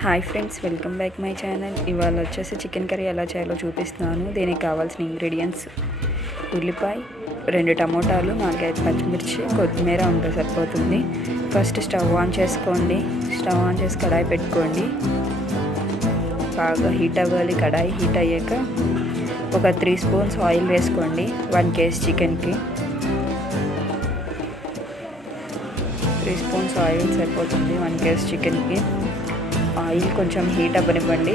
Hi friends, welcome back my channel. ఇవాళ వచ్చేసి chicken curry ఎలా చేయాలో చూపిస్తున్నాను. దీనికి కావాల్సిన ఇంగ్రీడియంట్స్: ఉల్లిపాయ, 2 టమోటాలు, 4-5 పచ్చిమిర్చి, కొత్తిమీర ఉంటే సరిపోతుంది. ఫస్ట్ స్టవ్ ఆన్ చేసుకోండి. స్టవ్ ఆన్ చేసి కడాయి పెట్టుకోండి. బాగా హీట్ అవ్వాలి. కడాయి హీట్ అయ్యాక ఒక 3 స్పూన్స్ ఆయిల్ వేసుకోండి. 1 కేజీ చికెన్కి 3 స్పూన్స్ ఆయిల్ సరిపోతుంది. 1 కేజీ చికెన్కి ఆయిల్ కొంచెం హీట్ అవ్వనివ్వండి.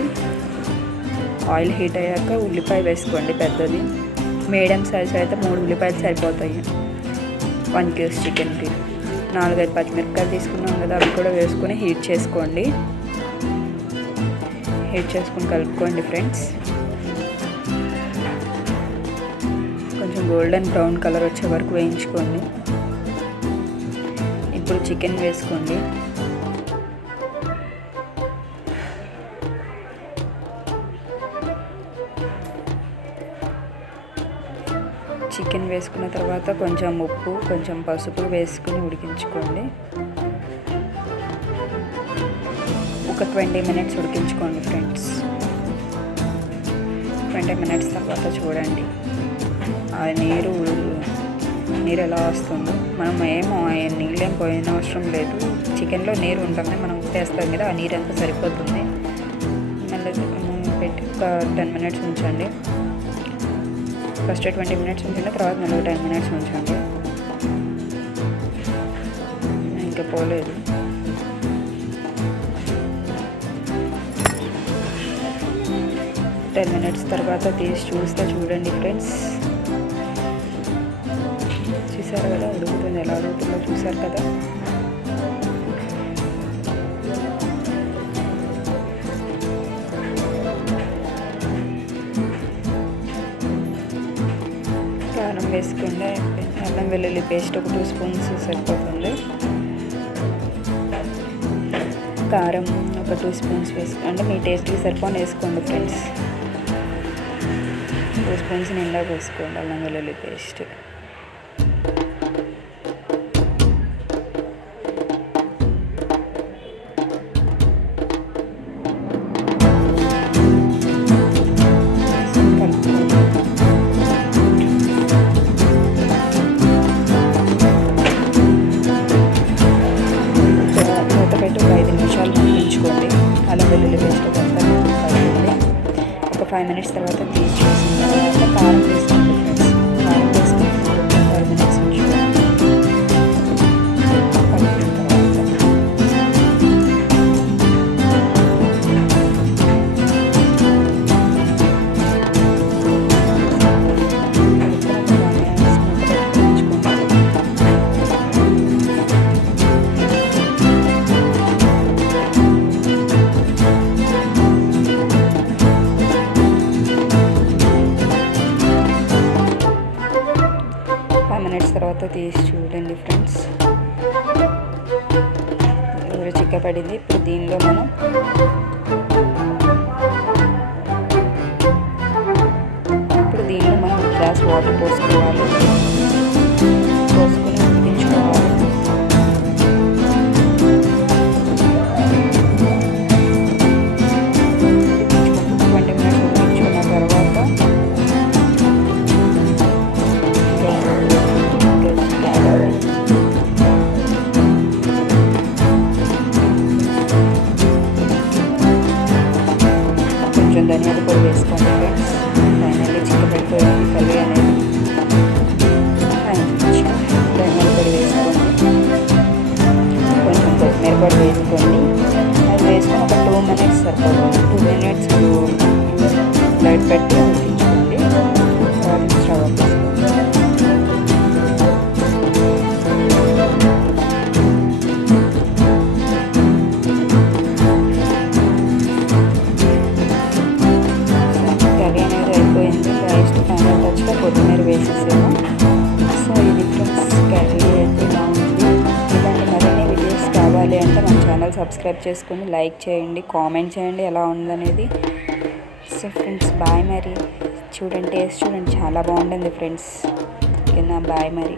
ఆయిల్ హీట్ అయ్యాక ఉల్లిపాయ వేసుకోండి. పెద్దది మీడియం సైజ్ అయితే 3 ఉల్లిపాయలు సరిపోతాయి 1 కేజీ చికెన్కి. 4-5 పచ్చిమిరపకాయలు తీసుకున్నాం కదా, అవి కూడా వేసుకొని హీట్ చేసుకోండి. హీట్ చేసుకొని కలుపుకోండి ఫ్రెండ్స్. కొంచెం గోల్డెన్ బ్రౌన్ కలర్ వచ్చే వరకు వేయించుకోండి. ఇప్పుడు చికెన్ వేసుకోండి. చికెన్ వేసుకున్న తర్వాత కొంచెం ఉప్పు, కొంచెం పసుపు వేసుకుని ఉడికించుకోండి. ఒక 20 మినిట్స్ ఉడికించుకోండి ఫ్రెండ్స్. 20 మినిట్స్ తర్వాత చూడండి ఆ నీరు ఎలా వస్తుందో. మనం నీళ్ళేం పోయిన అవసరం లేదు. చికెన్లో నీరు ఉంటుంది, మనం ఉప్పేస్తాం కదా, ఆ నీరు అంతా సరిపోతుంది. మళ్ళీ పెట్టి ఒక 10 మినిట్స్ ఉంచండి. ఫస్ట్ 20 మినిట్స్ ఉంచండి, తర్వాత మళ్ళీ 10 మినిట్స్ ఉంచండి. ఇంకా పోలేదు. టెన్ మినిట్స్ తర్వాత తీసి చూడండి ఫ్రెండ్స్. చూసారు కదా ఉడుకుతుంది, ఎలా ఉడుకుతుందో చూసారు కదా. కారం వేసుకుంటే అల్లం వెల్లుల్లి పేస్ట్ ఒక 2 స్పూన్స్ సరిపోతుంది. కారం ఒక 2 స్పూన్స్ అంటే మీ టేస్ట్కి సరిపోని వేసుకోండి ఫ్రెండ్స్. 2 స్పూన్స్ నిండా వేసుకోండి అల్లం వెల్లుల్లి పేస్ట్. అల్లం వెల్లుల్లి పేస్ట్ ఒక 5 మినిట్స్ తర్వాత తీసి చూసిన తర్వాత కారం వేసుకోండి ఫ్రెండ్స్. కారం వేసుకుని 5 మినిట్స్ ఉంచుకోండి. మినిట్స్ తర్వాత తీసి చూడండి ఫ్రెండ్స్. చిక్కపడింది. ఇప్పుడు దీనిలో మనం ఒక గ్లాస్ వాటర్ పోసుకోవాలి. పోసుకొని ఉడికించుకోవాలి. కొంచెం ధనియాల పొడి వేసుకోండి ఫ్రెండ్స్. ఫైనల్లీ చిక్కబడిపోయింది కర్రీ అనేది. ధనియాల పొడి వేసుకోండి. కొంచెం కొత్తిమీర పొడి వేసుకోండి. అది వేసుకొని ఒక 2 మినిట్స్ సరిపోతుంది. 2 మినిట్స్ లైట్ పెట్టి ఉడికించుకోండి. తర్వాత స్టవ్ ఆఫ్ చేసుకోండి. కొత్తిమీర వేసేసాము. సో ఇది ఫ్రెండ్స్ కర్రీ అయితే బాగుంది. ఇలాంటి మరిన్ని వీడియోస్ కావాలి అంటే మన ఛానల్ సబ్స్క్రైబ్ చేసుకొని లైక్ చేయండి, కామెంట్ చేయండి ఎలా ఉందనేది. So friends bye. మరి చూడండి, టేస్ట్ చూడండి, చాలా బాగుంటుంది ఫ్రెండ్స్. ఓకేనా, బాయ్ మరి.